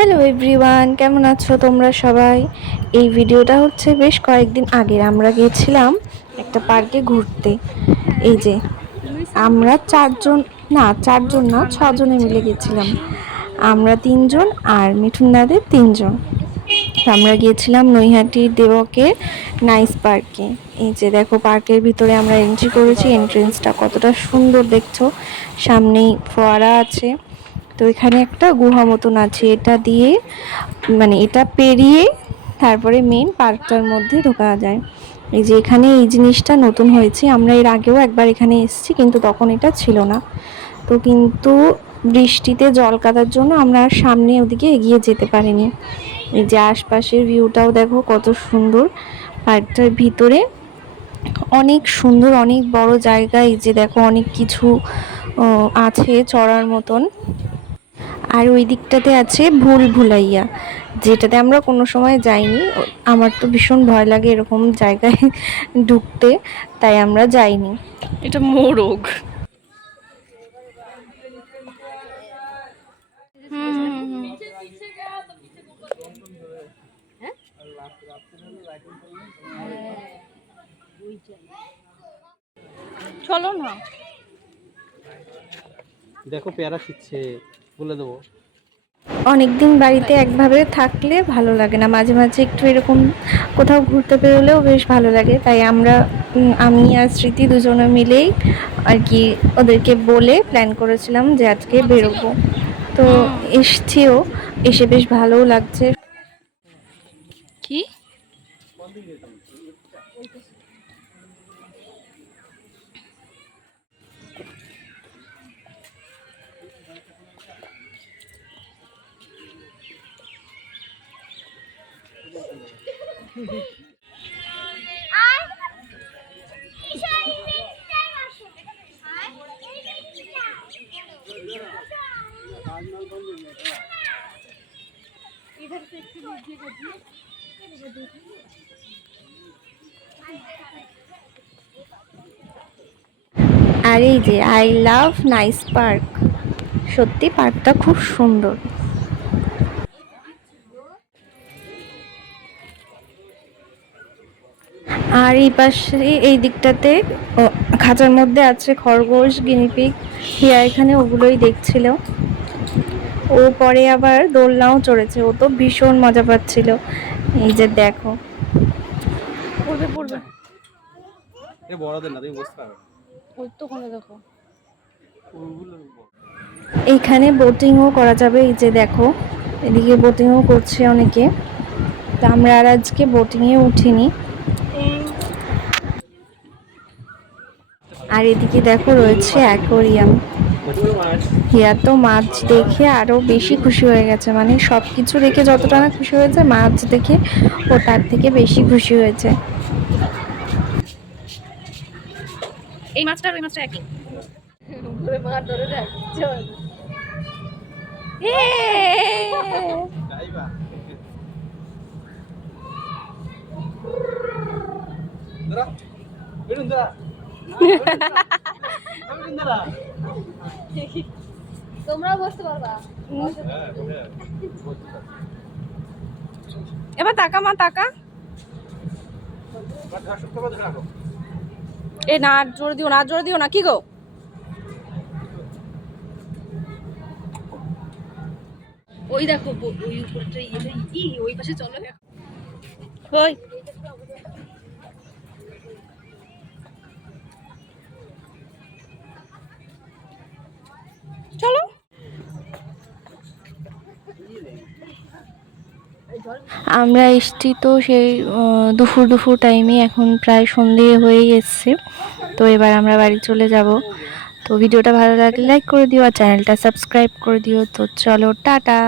Hello everyone, কেমন আছো তোমরা সবাই? এই ভিডিওটা হচ্ছে বেশ কয়েকদিন আগে আমরা গিয়েছিলাম একটা পার্কে ঘুরতে। এই যে আমরা চারজন না, ছজনে মিলে গেছিলাম। আমরা তিনজন আর মিঠুন দাদের তিনজন। আমরা গিয়েছিলাম নৈহাটির দেবকের নাইস পার্কে। এই যে দেখো, পার্কের ভিতরে আমরা এন্ট্রি করেছি। এন্ট্রেন্সটা কতটা সুন্দর দেখছো, সামনেই ফোয়ারা আছে। তো এখানে একটা গুহা মতন আছে, এটা দিয়ে মানে এটা পেরিয়ে তারপরে মেন পার্কটার মধ্যে ঢোকা যায়। এই যে এখানে এই জিনিসটা নতুন হয়েছে, আমরা এর আগেও একবার এখানে এসেছি কিন্তু তখন এটা ছিল না। তো কিন্তু বৃষ্টিতে জল কাদার জন্য আমরা আর সামনে ওদিকে এগিয়ে যেতে পারিনি। এই যে আশপাশের ভিউটাও দেখো কত সুন্দর। পার্কটার ভিতরে অনেক সুন্দর, অনেক বড় জায়গা। এই যে দেখো অনেক কিছু আছে চড়ার মতন। আর ওই দিকটাতে আছে ভুল ভুলাইয়া, যেটাতে আমরা কোনো সময় যাইনি। আমার তো ভীষণ ভয় লাগে এরকম জায়গায় ঢুকতে, তাই আমরা যাইনি। এটা মোরগ। চলো না, দেখো পেয়ারা ছিটছে, বলে দেবো। অনেকদিন বাড়িতে একভাবে থাকলে ভালো লাগে না, মাঝে মাঝে একটু এরকম কোথাও ঘুরতে বেরোলেও বেশ ভালো লাগে। তাই আমরা আমি আর স্মৃতি দুজনে মিলেই আর কি ওদেরকে বলে প্ল্যান করেছিলাম যে আজকে বেরোবো। তো এসছিও, এসে বেশ ভালোও লাগছে। কি আর এই যে আই লাভ নাইস পার্ক, সত্যি পার্কটা খুব সুন্দর। আর এই পাশে এই দিকটাতে খাঁচার মধ্যে আছে খরগোশ, গিনিপিগ, হিয়া এখানে ওগুলোই দেখছিল। ও পরে আবার দোলনাও চড়েছে, ও তো ভীষণ মজা পাচ্ছিল। এই যে দেখো, পড়বে পড়বে। এ বড়দের না, তুমি বুঝতে পারবে না। ওই তো কোনে দেখো, এইখানে বোটিংও করা যাবে। এই যে দেখো, এদিকে বোটিংও করছে অনেকে। তা আমরা আর আজকে বোটিংয়ে উঠিনি। আর এদিকে দেখো রয়েছে অ্যাকোরিয়াম। হিয়া তো মাছ দেখে আরো বেশি খুশি হয়ে গেছে, মানে সবকিছু দেখে যতটা না খুশি হয়েছে, মাছ দেখে ও তার থেকে বেশি খুশি হয়েছে। এই মাছটা আর ওই মাছটা একই। যাইবা দাঁড়া, বেরুন দাঁড়া, দাঁড়া। তোমরাও বসতে পারবা। এবার তাকা মা, তাকা। এ না, জোরে দিও না, জোরে দিও না। কি গো, ওই দেখো ওই উপরটা ওই পাশে চলো। ওই চলো। আমরা এসছি তো সেই দুপুর দুপুর টাইমে, এখন প্রায় সন্ধে হয়ে এসছে। তো এবার আমরা বাড়ি চলে যাব। তো ভিডিওটা ভালো লাগলে লাইক করে দিও আর চ্যানেলটা সাবস্ক্রাইব করে দিও। তো চলো, টাটা।